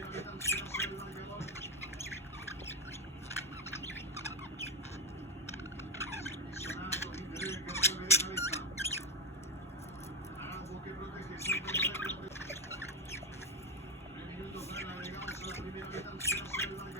3 minutos para agregamos a la primera mitad.